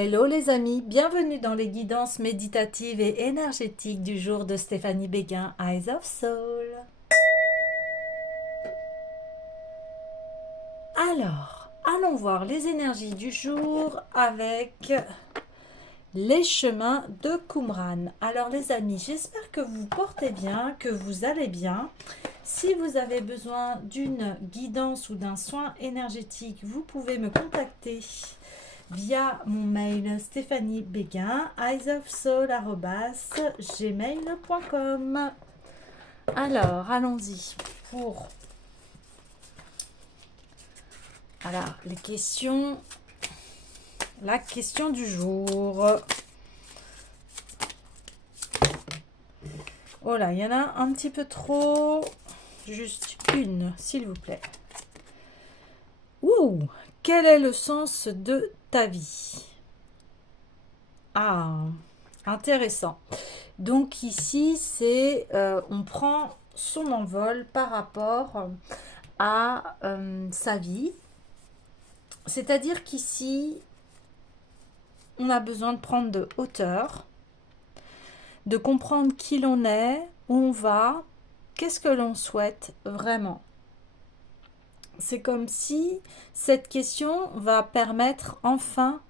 Hello les amis, bienvenue dans les guidances méditatives et énergétiques du jour de Stéphanie Béguin, Eyes of Soul. Alors, allons voir les énergies du jour avec les chemins de Qumran. Alors les amis, j'espère que vous portez bien, que vous allez bien. Si vous avez besoin d'une guidance ou d'un soin énergétique, vous pouvez me contacter via mon mail Stéphanie Béguin, eyesofsoul@gmail.com. Alors, allons-y pour les questions. La question du jour. Oh là, il y en a un petit peu trop. Juste une, s'il vous plaît. Ouh, quel est le sens de ta vie? Ah, intéressant. Donc ici, c'est on prend son envol par rapport à sa vie. C'est-à-dire qu'ici, on a besoin de prendre de hauteur, de comprendre qui l'on est, où on va, qu'est-ce que l'on souhaite vraiment. C'est comme si cette question va permettre enfin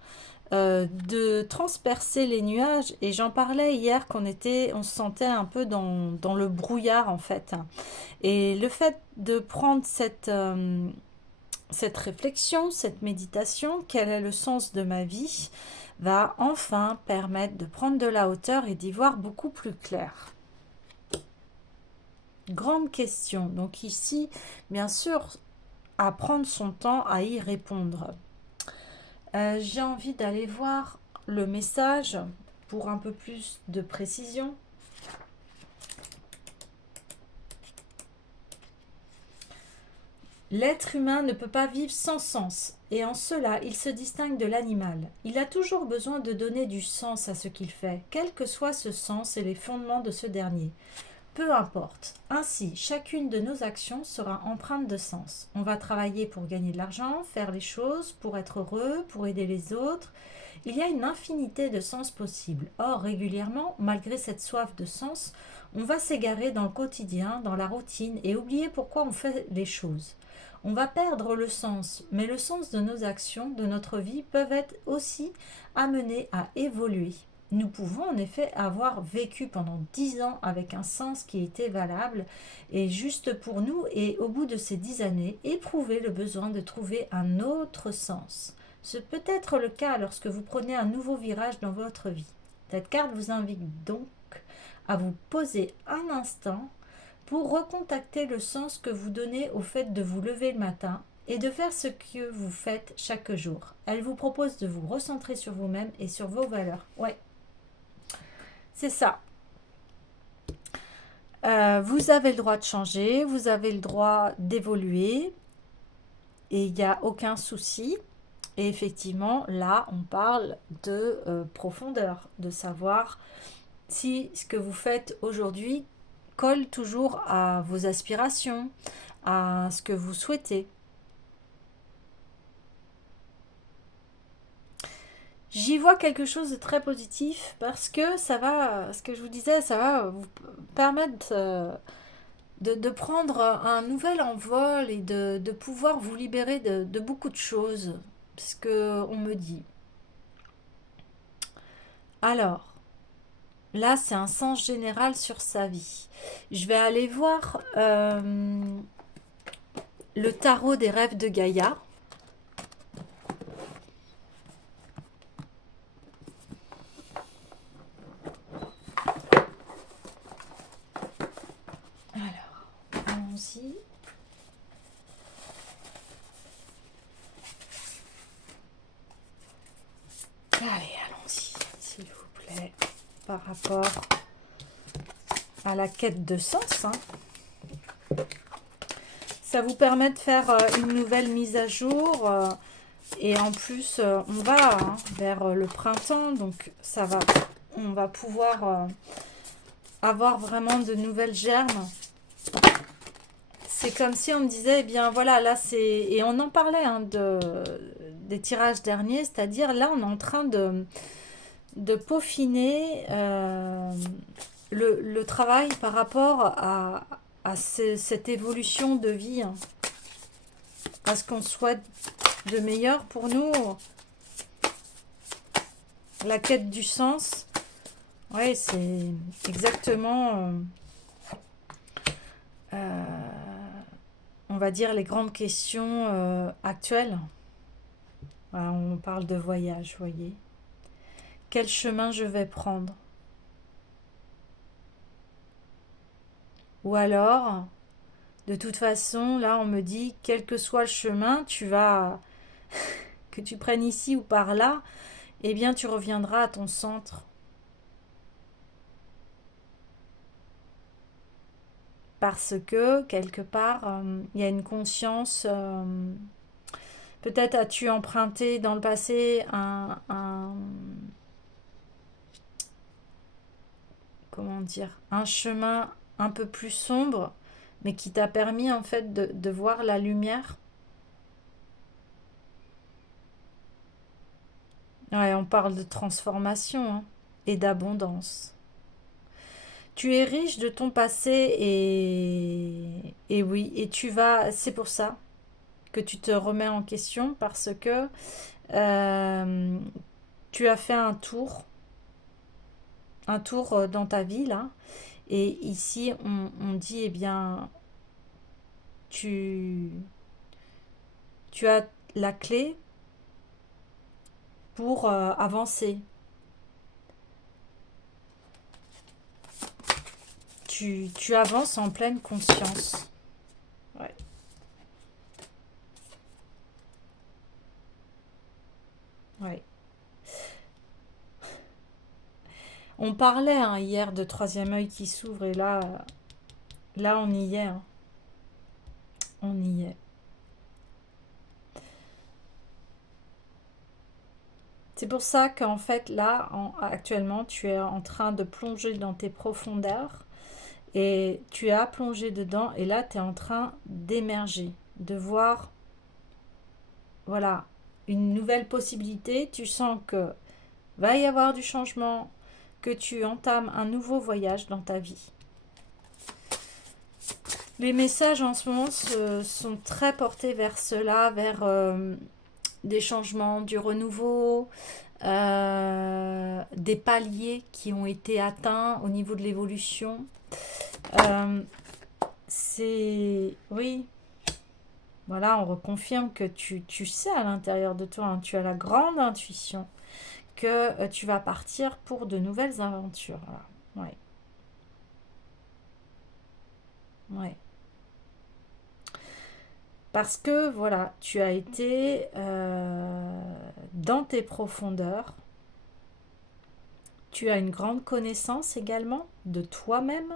de transpercer les nuages. Et j'en parlais hier on se sentait un peu dans le brouillard en fait. Et le fait de prendre cette réflexion, cette méditation, quel est le sens de ma vie, va enfin permettre de prendre de la hauteur et d'y voir beaucoup plus clair. Grande question. Donc ici, bien sûr, à prendre son temps à y répondre. J'ai envie d'aller voir le message pour un peu plus de précision. L'être humain ne peut pas vivre sans sens, et en cela il se distingue de l'animal. Il a toujours besoin de donner du sens à ce qu'il fait, quel que soit ce sens et les fondements de ce dernier. Peu importe. Ainsi, chacune de nos actions sera empreinte de sens. On va travailler pour gagner de l'argent, faire les choses, pour être heureux, pour aider les autres. Il y a une infinité de sens possibles. Or, régulièrement, malgré cette soif de sens, on va s'égarer dans le quotidien, dans la routine et oublier pourquoi on fait les choses. On va perdre le sens, mais le sens de nos actions, de notre vie, peuvent être aussi amenés à évoluer. Nous pouvons en effet avoir vécu pendant 10 ans avec un sens qui était valable et juste pour nous et au bout de ces 10 années, éprouver le besoin de trouver un autre sens. Ce peut être le cas lorsque vous prenez un nouveau virage dans votre vie. Cette carte vous invite donc à vous poser un instant pour recontacter le sens que vous donnez au fait de vous lever le matin et de faire ce que vous faites chaque jour. Elle vous propose de vous recentrer sur vous-même et sur vos valeurs. Ouais, c'est ça. Vous avez le droit de changer, vous avez le droit d'évoluer et il n'y a aucun souci. Et effectivement, là, on parle de profondeur, de savoir si ce que vous faites aujourd'hui colle toujours à vos aspirations, à ce que vous souhaitez. J'y vois quelque chose de très positif parce que ça va, ce que je vous disais, ça va vous permettre de prendre un nouvel envol et de pouvoir vous libérer de beaucoup de choses. C'est ce qu'on me dit. Alors, là, c'est un sens général sur sa vie. Je vais aller voir le tarot des rêves de Gaïa. Alors, allons-y. Allez, allons-y, s'il vous plaît, par rapport à la quête de sens. Ça vous permet de faire une nouvelle mise à jour. Et en plus, on va vers le printemps, donc on va pouvoir avoir vraiment de nouvelles germes. C'est comme si on me disait, eh bien voilà, là c'est... Et on en parlait des tirages derniers, c'est-à-dire là on est en train de peaufiner le travail par rapport à cette évolution de vie, hein, à ce qu'on souhaite de meilleur pour nous, la quête du sens. Oui, c'est exactement, on va dire, les grandes questions actuelles. Voilà, on parle de voyage, vous voyez. Quel chemin je vais prendre? Ou alors, de toute façon, là, on me dit, quel que soit le chemin, que tu prennes ici ou par là, eh bien, tu reviendras à ton centre. Parce que, quelque part, il y a une conscience. Peut-être as-tu emprunté dans le passé comment dire, un chemin un peu plus sombre, mais qui t'a permis en fait de voir la lumière. Ouais, on parle de transformation, hein, et d'abondance. Tu es riche de ton passé et oui, et c'est pour ça que tu te remets en question parce que euh, tu as fait un tour dans ta vie là, et ici on dit, eh bien, tu, tu as la clé pour avancer. Tu avances en pleine conscience. Ouais. Ouais. On parlait, hein, hier, de troisième œil qui s'ouvre, et là on y est, hein. On y est. C'est pour ça qu'en fait là, actuellement, tu es en train de plonger dans tes profondeurs et tu as plongé dedans, et là tu es en train d'émerger, de voir, voilà, une nouvelle possibilité. Tu sens que va y avoir du changement, que tu entames un nouveau voyage dans ta vie. Les messages en ce moment sont très portés vers cela, vers des changements, du renouveau, des paliers qui ont été atteints au niveau de l'évolution. Oui, voilà, on reconfirme que tu sais à l'intérieur de toi, hein, tu as la grande intuition que tu vas partir pour de nouvelles aventures. Voilà. Ouais, ouais. Parce que voilà, tu as été dans tes profondeurs, tu as une grande connaissance également de toi-même,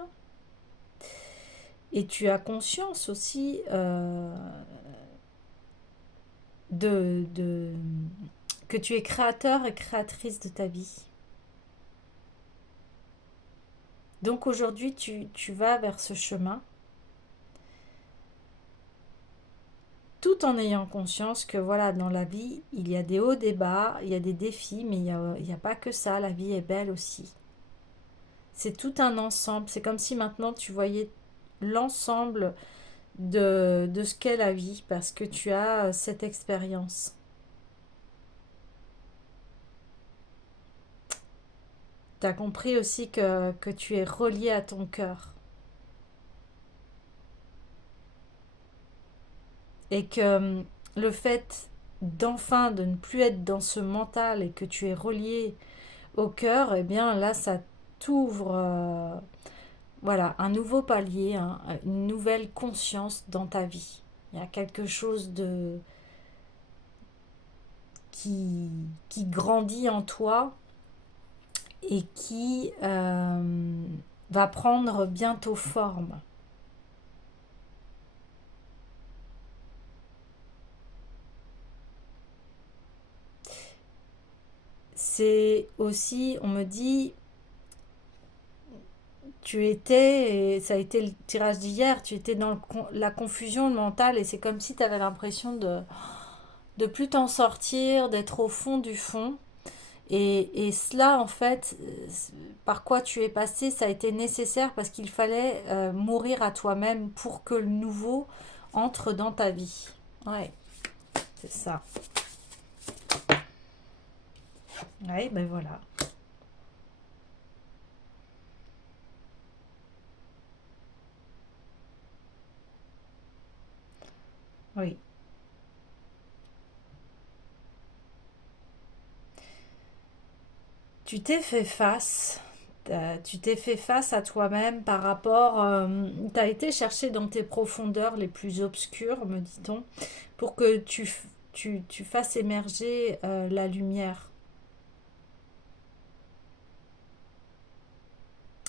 et tu as conscience aussi de que tu es créateur et créatrice de ta vie. Donc aujourd'hui, tu vas vers ce chemin, tout en ayant conscience que voilà, dans la vie, il y a des hauts, des bas, il y a des défis, mais il y a pas que ça, la vie est belle aussi. C'est tout un ensemble, c'est comme si maintenant tu voyais l'ensemble de ce qu'est la vie, parce que tu as cette expérience. Tu as compris aussi que tu es relié à ton cœur. Et que le fait d'enfin de ne plus être dans ce mental et que tu es relié au cœur, eh bien là ça t'ouvre voilà, un nouveau palier, hein, une nouvelle conscience dans ta vie. Il y a quelque chose qui, qui grandit en toi et qui va prendre bientôt forme. C'est aussi, on me dit, tu étais, et ça a été le tirage d'hier, tu étais dans la confusion mentale, et c'est comme si tu avais l'impression de plus t'en sortir, d'être au fond du fond. Et cela, en fait, par quoi tu es passé, ça a été nécessaire parce qu'il fallait mourir à toi-même pour que le nouveau entre dans ta vie. Ouais, c'est ça. Ouais, ben voilà. Oui. Tu t'es fait face. Tu t'es fait face à toi-même par rapport... tu as été chercher dans tes profondeurs les plus obscures, me dit-on, pour que tu fasses émerger la lumière.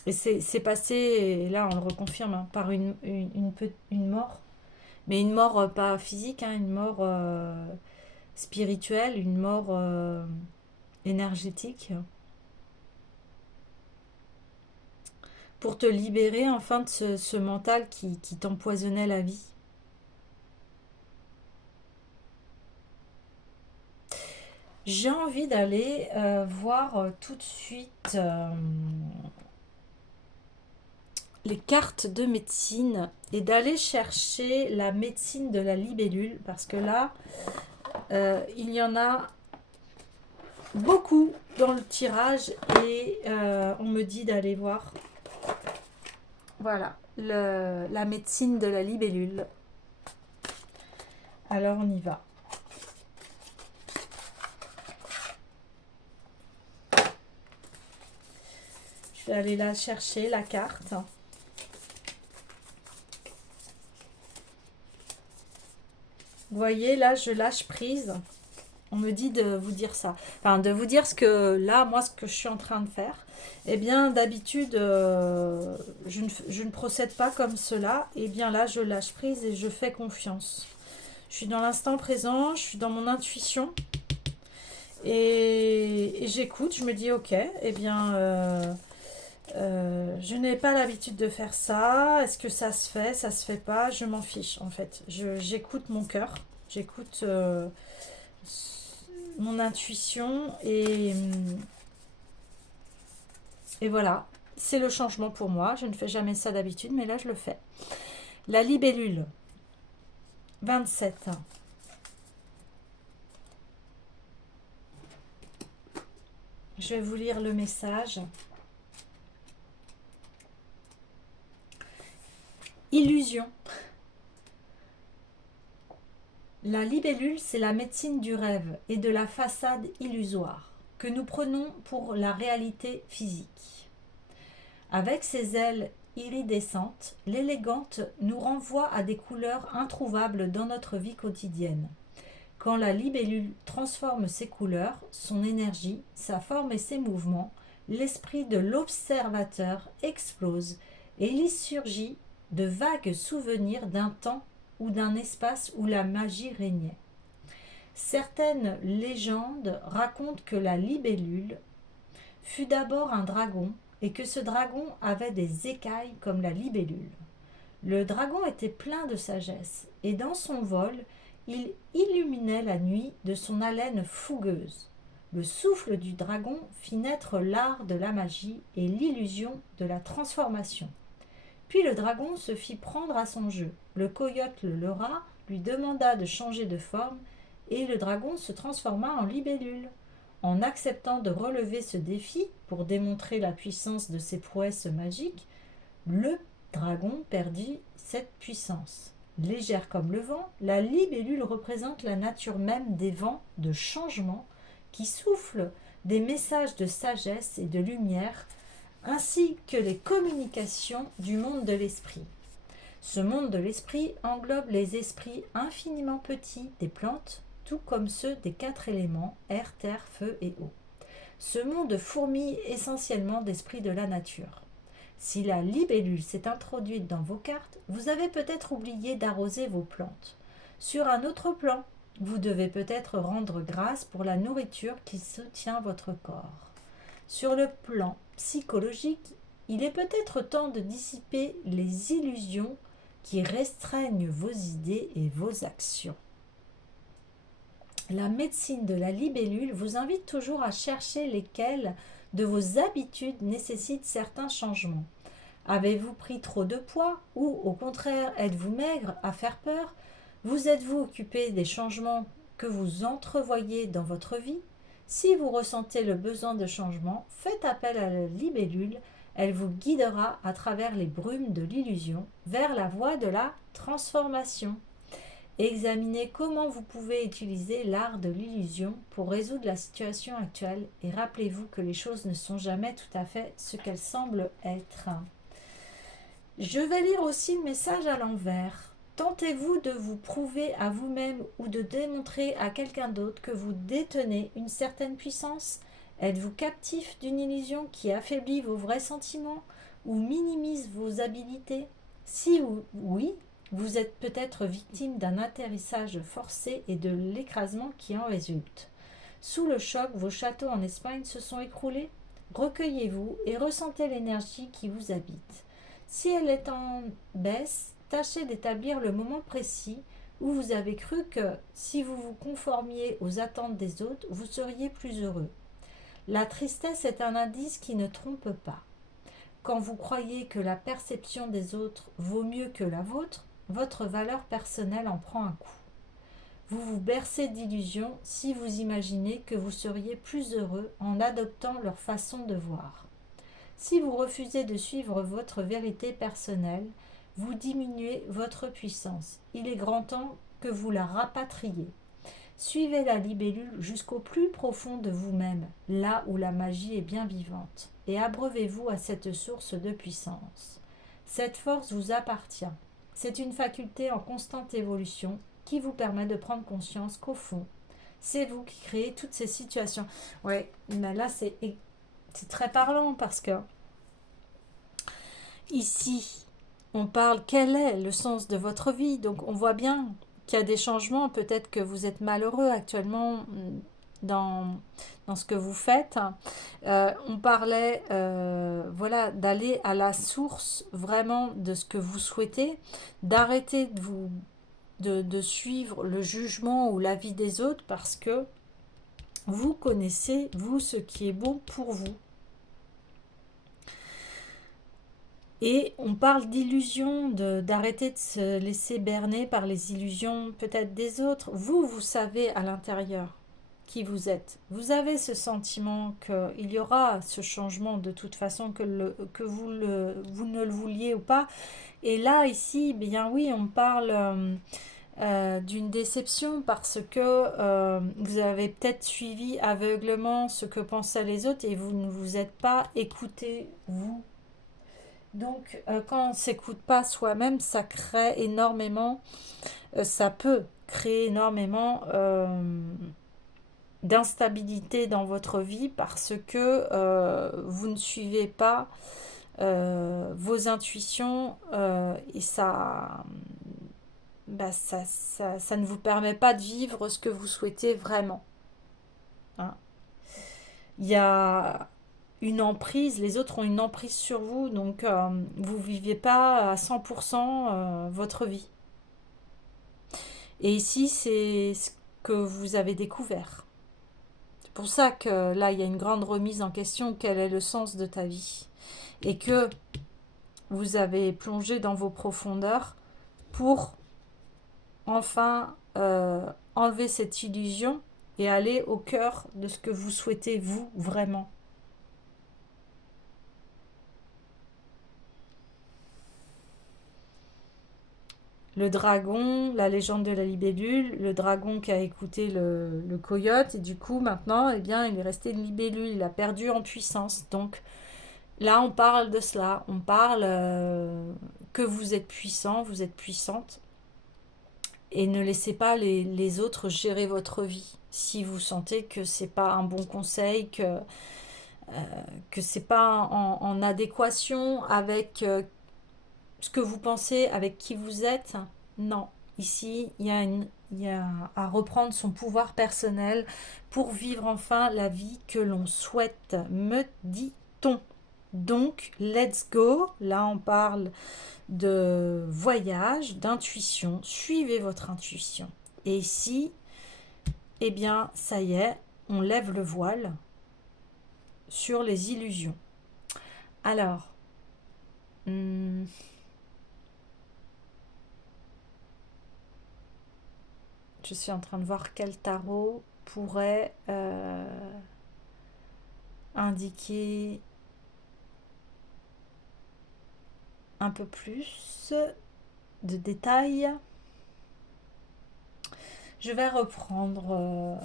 Et c'est passé, et là on le reconfirme, hein, par une mort. Mais une mort pas physique, hein, une mort spirituelle, une mort énergétique. Pour te libérer enfin de ce mental qui t'empoisonnait la vie. J'ai envie d'aller voir tout de suite les cartes de médecine et d'aller chercher la médecine de la libellule parce que là, il y en a beaucoup dans le tirage et on me dit d'aller voir. Voilà, la médecine de la libellule. Alors on y va. Je vais aller la chercher, la carte. Vous voyez, là, je lâche prise. On me dit de vous dire ça. Enfin, de vous dire ce que, là, moi, ce que je suis en train de faire. Eh bien, d'habitude, je ne procède pas comme cela. Eh bien, là, je lâche prise et je fais confiance. Je suis dans l'instant présent, je suis dans mon intuition. Et j'écoute, je me dis, ok, eh bien... je n'ai pas l'habitude de faire ça. Est-ce que ça se fait pas? Je m'en fiche en fait. J'écoute mon cœur, j'écoute mon intuition et voilà. C'est le changement pour moi. Je ne fais jamais ça d'habitude, mais là je le fais. La libellule 27. Je vais vous lire le message. Illusion. La libellule, c'est la médecine du rêve et de la façade illusoire que nous prenons pour la réalité physique. Avec ses ailes iridescentes, l'élégante nous renvoie à des couleurs introuvables dans notre vie quotidienne. Quand la libellule transforme ses couleurs, son énergie, sa forme et ses mouvements, l'esprit de l'observateur explose et il y surgit de vagues souvenirs d'un temps ou d'un espace où la magie régnait. Certaines légendes racontent que la libellule fut d'abord un dragon et que ce dragon avait des écailles comme la libellule. Le dragon était plein de sagesse et dans son vol, il illuminait la nuit de son haleine fougueuse. Le souffle du dragon fit naître l'art de la magie et l'illusion de la transformation. Puis le dragon se fit prendre à son jeu. Le coyote le leurra, lui demanda de changer de forme, et le dragon se transforma en libellule. En acceptant de relever ce défi pour démontrer la puissance de ses prouesses magiques, le dragon perdit cette puissance. Légère comme le vent, la libellule représente la nature même des vents de changement qui soufflent des messages de sagesse et de lumière ainsi que les communications du monde de l'esprit. Ce monde de l'esprit englobe les esprits infiniment petits des plantes, tout comme ceux des 4 éléments, air, terre, feu et eau. Ce monde fourmille essentiellement d'esprits de la nature. Si la libellule s'est introduite dans vos cartes, vous avez peut-être oublié d'arroser vos plantes. Sur un autre plan, vous devez peut-être rendre grâce pour la nourriture qui soutient votre corps. Sur le plan psychologique, il est peut-être temps de dissiper les illusions qui restreignent vos idées et vos actions. La médecine de la libellule vous invite toujours à chercher lesquelles de vos habitudes nécessitent certains changements. Avez-vous pris trop de poids ou au contraire êtes-vous maigre à faire peur? Vous êtes-vous occupé des changements que vous entrevoyez dans votre vie? Si vous ressentez le besoin de changement, faites appel à la libellule. Elle vous guidera à travers les brumes de l'illusion vers la voie de la transformation. Examinez comment vous pouvez utiliser l'art de l'illusion pour résoudre la situation actuelle et rappelez-vous que les choses ne sont jamais tout à fait ce qu'elles semblent être. Je vais lire aussi le message à l'envers. Tentez-vous de vous prouver à vous-même ou de démontrer à quelqu'un d'autre que vous détenez une certaine puissance? Êtes-vous captif d'une illusion qui affaiblit vos vrais sentiments ou minimise vos habilités? Si oui, vous êtes peut-être victime d'un atterrissage forcé et de l'écrasement qui en résulte. Sous le choc, vos châteaux en Espagne se sont écroulés? Recueillez-vous et ressentez l'énergie qui vous habite. Si elle est en baisse, tâchez d'établir le moment précis où vous avez cru que, si vous vous conformiez aux attentes des autres, vous seriez plus heureux. La tristesse est un indice qui ne trompe pas. Quand vous croyez que la perception des autres vaut mieux que la vôtre, votre valeur personnelle en prend un coup. Vous vous bercez d'illusions si vous imaginez que vous seriez plus heureux en adoptant leur façon de voir. Si vous refusez de suivre votre vérité personnelle, vous diminuez votre puissance. Il est grand temps que vous la rapatriez. Suivez la libellule jusqu'au plus profond de vous-même, là où la magie est bien vivante, et abreuvez-vous à cette source de puissance. Cette force vous appartient. C'est une faculté en constante évolution qui vous permet de prendre conscience qu'au fond, c'est vous qui créez toutes ces situations. Ouais, mais là c'est très parlant parce que ici, on parle quel est le sens de votre vie. Donc on voit bien qu'il y a des changements. Peut-être que vous êtes malheureux actuellement dans ce que vous faites. On parlait voilà, d'aller à la source vraiment de ce que vous souhaitez, d'arrêter de suivre le jugement ou l'avis des autres parce que vous connaissez, vous, ce qui est bon pour vous. Et on parle d'illusions, d'arrêter de se laisser berner par les illusions peut-être des autres. Vous savez à l'intérieur qui vous êtes. Vous avez ce sentiment qu'il y aura ce changement de toute façon, que vous ne le vouliez ou pas. Et là, ici, bien oui, on parle d'une déception parce que vous avez peut-être suivi aveuglement ce que pensaient les autres et vous ne vous êtes pas écouté, vous. Donc, quand on ne s'écoute pas soi-même, ça crée énormément, ça peut créer énormément d'instabilité dans votre vie parce que vous ne suivez pas vos intuitions et ça ne vous permet pas de vivre ce que vous souhaitez vraiment. Hein. Il y a une emprise, les autres ont une emprise sur vous, donc vous ne vivez pas à 100% votre vie. Et ici, c'est ce que vous avez découvert. C'est pour ça que là, il y a une grande remise en question, quel est le sens de ta vie? Et que vous avez plongé dans vos profondeurs pour enfin enlever cette illusion et aller au cœur de ce que vous souhaitez, vous, vraiment. Le dragon, la légende de la libellule, le dragon qui a écouté le coyote, et du coup, maintenant, eh bien, il est resté une libellule, il a perdu en puissance. Donc, là, on parle de cela, on parle que vous êtes puissant, vous êtes puissante, et ne laissez pas les autres gérer votre vie. Si vous sentez que c'est pas un bon conseil, que c'est pas en adéquation avec ce que vous pensez, avec qui vous êtes, non. Ici, il y a à reprendre son pouvoir personnel pour vivre enfin la vie que l'on souhaite, me dit-on. Donc, let's go. Là, on parle de voyage, d'intuition. Suivez votre intuition. Et ici, eh bien, ça y est, on lève le voile sur les illusions. Alors, hmm, je suis en train de voir quel tarot pourrait indiquer un peu plus de détails. Je vais reprendre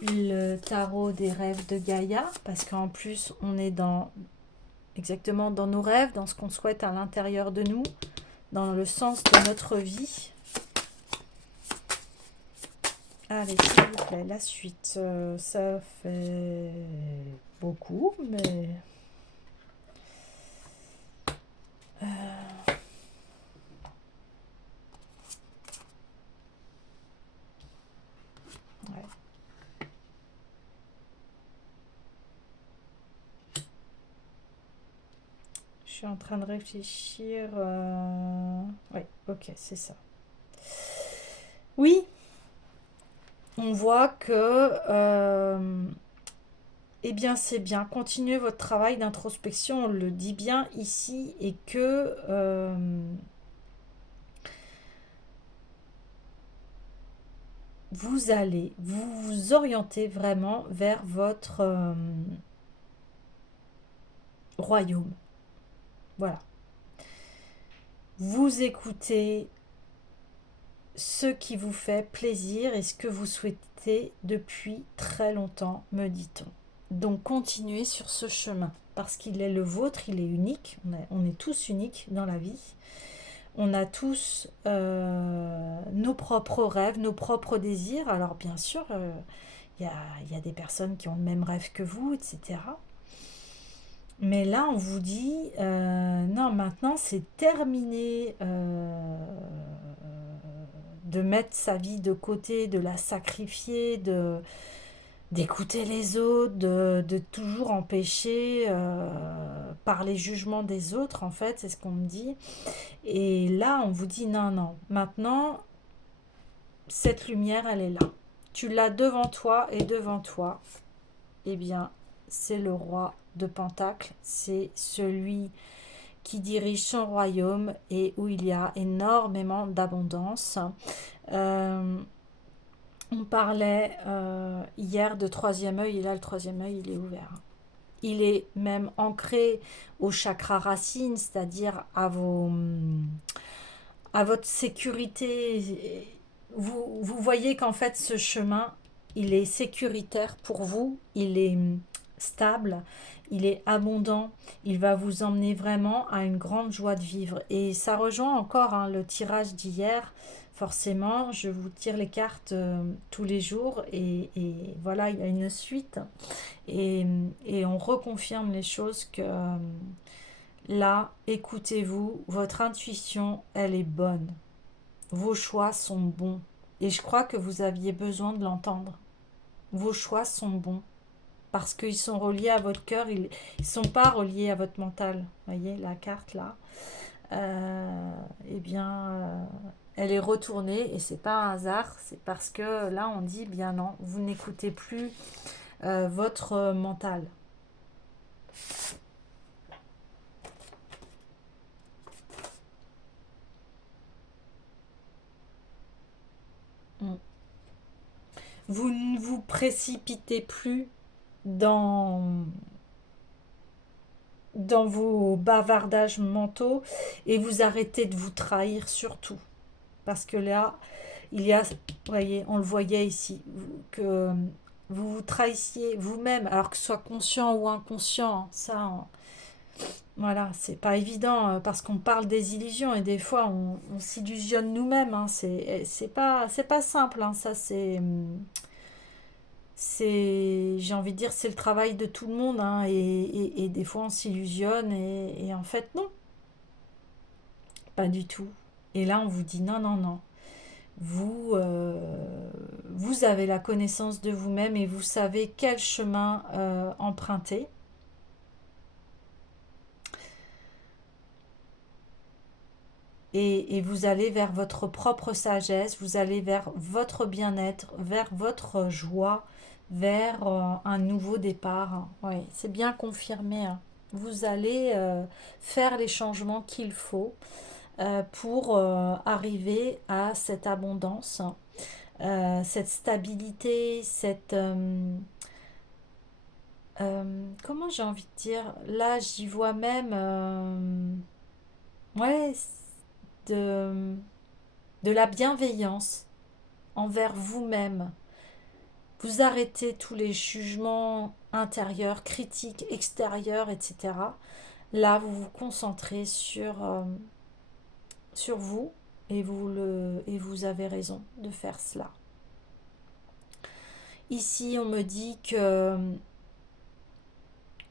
le tarot des rêves de Gaïa, parce qu'en plus on est exactement dans nos rêves, dans ce qu'on souhaite à l'intérieur de nous, dans le sens de notre vie. Allez, s'il vous plaît, la suite. Ça fait beaucoup, mais... Ouais. Je suis en train de réfléchir. Oui, ok, c'est ça. Oui, on voit que eh bien c'est bien, continuez votre travail d'introspection, on le dit bien ici, et que vous allez vous orienter vraiment vers votre royaume. Voilà. Vous écoutez ce qui vous fait plaisir et ce que vous souhaitez depuis très longtemps, me dit-on. Donc continuez sur ce chemin, parce qu'il est le vôtre, il est unique, on est tous uniques dans la vie. On a tous nos propres rêves, nos propres désirs. Alors bien sûr, y a des personnes qui ont le même rêve que vous, etc. Mais là, on vous dit, non, maintenant c'est terminé de mettre sa vie de côté, de la sacrifier, d'écouter les autres, de toujours empêcher par les jugements des autres, en fait, c'est ce qu'on me dit. Et là, on vous dit, non, non, maintenant, cette lumière, elle est là. Tu l'as devant toi, et devant toi, eh bien, c'est le roi de Pentacle, c'est celui qui dirige son royaume et où il y a énormément d'abondance. On parlait hier de troisième œil, et là, le troisième œil, il est ouvert. Il est même ancré au chakra racine, c'est-à-dire à votre sécurité. Vous voyez qu'en fait, ce chemin, il est sécuritaire pour vous, il est stable, il est abondant, il va vous emmener vraiment à une grande joie de vivre. Et ça rejoint encore le tirage d'hier. Forcément, je vous tire les cartes tous les jours et voilà, il y a une suite. Et on reconfirme les choses que là, écoutez-vous, votre intuition, elle est bonne. Vos choix sont bons. Et je crois que vous aviez besoin de l'entendre. Vos choix sont bons. Parce qu'ils sont reliés à votre cœur, ils ne sont pas reliés à votre mental. Vous voyez, la carte là, eh bien, elle est retournée et c'est pas un hasard. C'est parce que là, on dit, bien non, vous n'écoutez plus votre mental. Mm. Vous ne vous précipitez plus dans, dans vos bavardages mentaux et vous arrêtez de vous trahir surtout. Parce que là, il y a, vous voyez, on le voyait ici, que vous vous trahissiez vous-même, alors que ce soit conscient ou inconscient, ça, voilà, c'est pas évident parce qu'on parle des illusions et des fois on s'illusionne nous-mêmes, c'est pas simple, ça j'ai envie de dire, c'est le travail de tout le monde, et des fois on s'illusionne et en fait non, pas du tout. Et là on vous dit non, non, non. Vous avez la connaissance de vous-même et vous savez quel chemin emprunter. et vous allez vers votre propre sagesse, vous allez vers votre bien-être, vers votre joie, vers un nouveau départ. Oui, c'est bien confirmé, hein. Vous allez faire les changements qu'il faut pour arriver à cette abondance, cette stabilité, comment j'ai envie de dire, là j'y vois même ouais, de, de la bienveillance envers vous-même. Vous arrêtez tous les jugements intérieurs, critiques, extérieurs, etc. Là, vous vous concentrez sur vous et vous avez raison de faire cela. Ici, on me dit que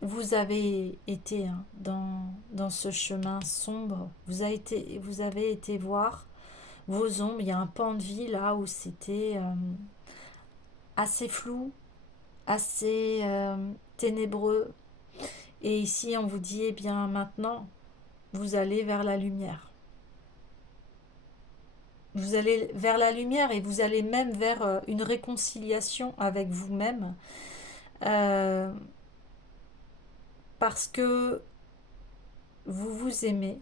vous avez été hein, dans ce chemin sombre. Vous avez été voir vos ombres. Il y a un pan de vie là où c'était assez flou, assez ténébreux. Et ici, on vous dit, eh bien maintenant, vous allez vers la lumière. Vous allez vers la lumière et vous allez même vers une réconciliation avec vous-même. Euh, parce que vous vous aimez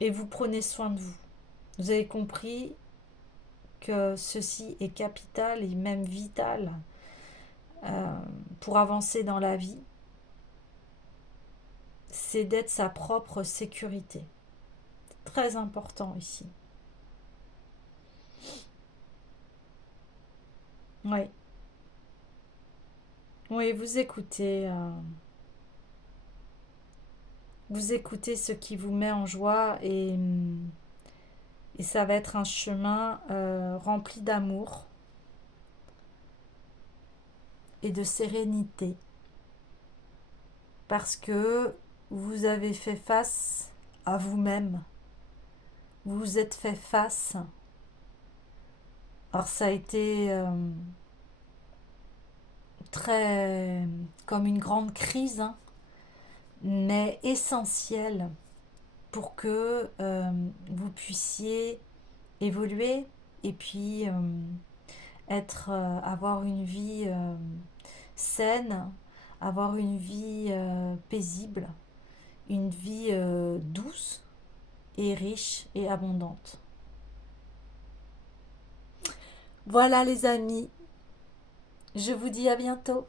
et vous prenez soin de vous. Vous avez compris que ceci est capital et même vital euh, pour avancer dans la vie. C'est d'être sa propre sécurité. Très important ici. Oui. Oui, vous écoutez ce qui vous met en joie et ça va être un chemin rempli d'amour et de sérénité parce que vous avez fait face à vous-même. Vous vous êtes fait face. Alors ça a été très comme une grande crise, hein, mais essentielle pour que vous puissiez évoluer et puis avoir une vie saine, avoir une vie paisible, une vie douce et riche et abondante. Voilà les amis, je vous dis à bientôt.